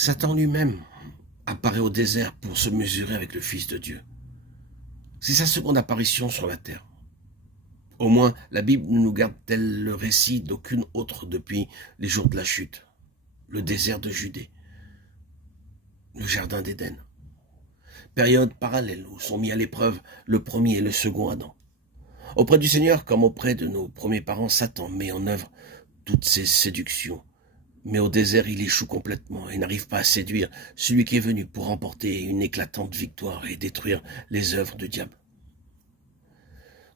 Satan lui-même apparaît au désert pour se mesurer avec le Fils de Dieu. C'est sa seconde apparition sur la terre. Au moins, la Bible ne nous garde-t-elle le récit d'aucune autre depuis les jours de la chute. Le désert de Judée, le jardin d'Éden. Période parallèle où sont mis à l'épreuve le premier et le second Adam. Auprès du Seigneur, comme auprès de nos premiers parents, Satan met en œuvre toutes ses séductions. Mais au désert, il échoue complètement et n'arrive pas à séduire celui qui est venu pour remporter une éclatante victoire et détruire les œuvres du diable.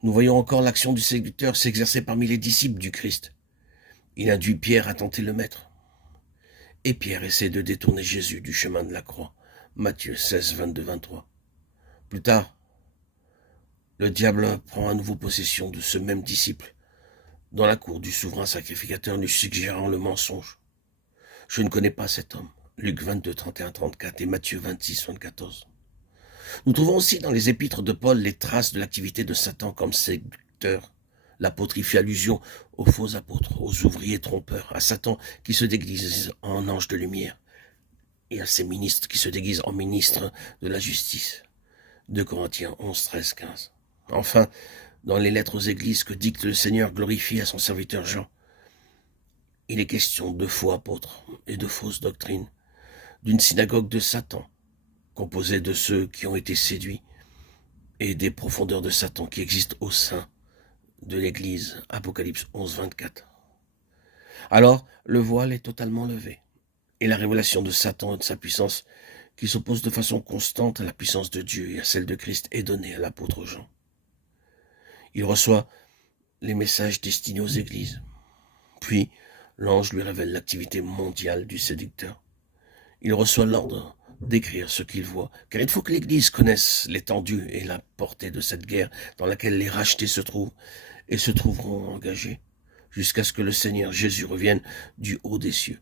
Nous voyons encore l'action du séducteur s'exercer parmi les disciples du Christ. Il induit Pierre à tenter le Maître. Et Pierre essaie de détourner Jésus du chemin de la croix. Matthieu 16, 22, 23. Plus tard, le diable prend à nouveau possession de ce même disciple dans la cour du souverain sacrificateur, lui suggérant le mensonge. Je ne connais pas cet homme. Luc 22, 31, 34 et Matthieu 26, 74. Nous trouvons aussi dans les épîtres de Paul les traces de l'activité de Satan comme séducteur. L'apôtre y fait allusion aux faux apôtres, aux ouvriers trompeurs, à Satan qui se déguise en ange de lumière et à ses ministres qui se déguisent en ministres de la justice. 2 Corinthiens 11, 13, 15. Enfin, dans les lettres aux églises que dicte le Seigneur glorifié à son serviteur Jean, il est question de faux apôtres et de fausses doctrines, d'une synagogue de Satan, composée de ceux qui ont été séduits, et des profondeurs de Satan qui existent au sein de l'Église. Apocalypse 11, 24. Alors, le voile est totalement levé, et la révélation de Satan et de sa puissance, qui s'oppose de façon constante à la puissance de Dieu et à celle de Christ, est donnée à l'apôtre Jean. Il reçoit les messages destinés aux églises. Puis, l'ange lui révèle l'activité mondiale du séducteur. Il reçoit l'ordre d'écrire ce qu'il voit, car il faut que l'Église connaisse l'étendue et la portée de cette guerre dans laquelle les rachetés se trouvent et se trouveront engagés, jusqu'à ce que le Seigneur Jésus revienne du haut des cieux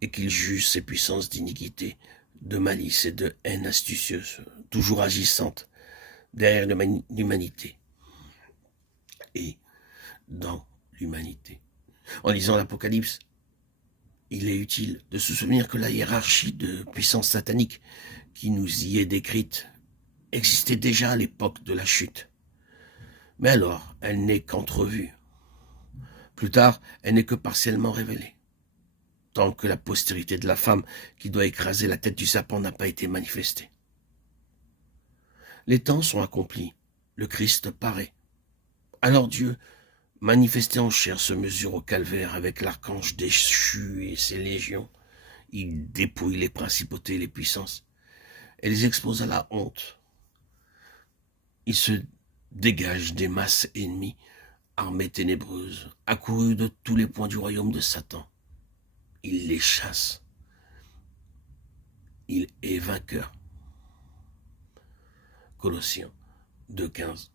et qu'il juge ces puissances d'iniquité, de malice et de haine astucieuse, toujours agissantes derrière l'humanité et dans l'humanité. En lisant l'Apocalypse, il est utile de se souvenir que la hiérarchie de puissance satanique qui nous y est décrite existait déjà à l'époque de la chute. Mais alors, elle n'est qu'entrevue. Plus tard, elle n'est que partiellement révélée, tant que la postérité de la femme qui doit écraser la tête du serpent n'a pas été manifestée. Les temps sont accomplis, le Christ paraît. Alors Dieu, manifesté en chair, se mesure au calvaire avec l'archange déchu et ses légions. Il dépouille les principautés et les puissances et les expose à la honte. Il se dégage des masses ennemies, armées ténébreuses, accourues de tous les points du royaume de Satan. Il les chasse. Il est vainqueur. Colossiens 2, 15.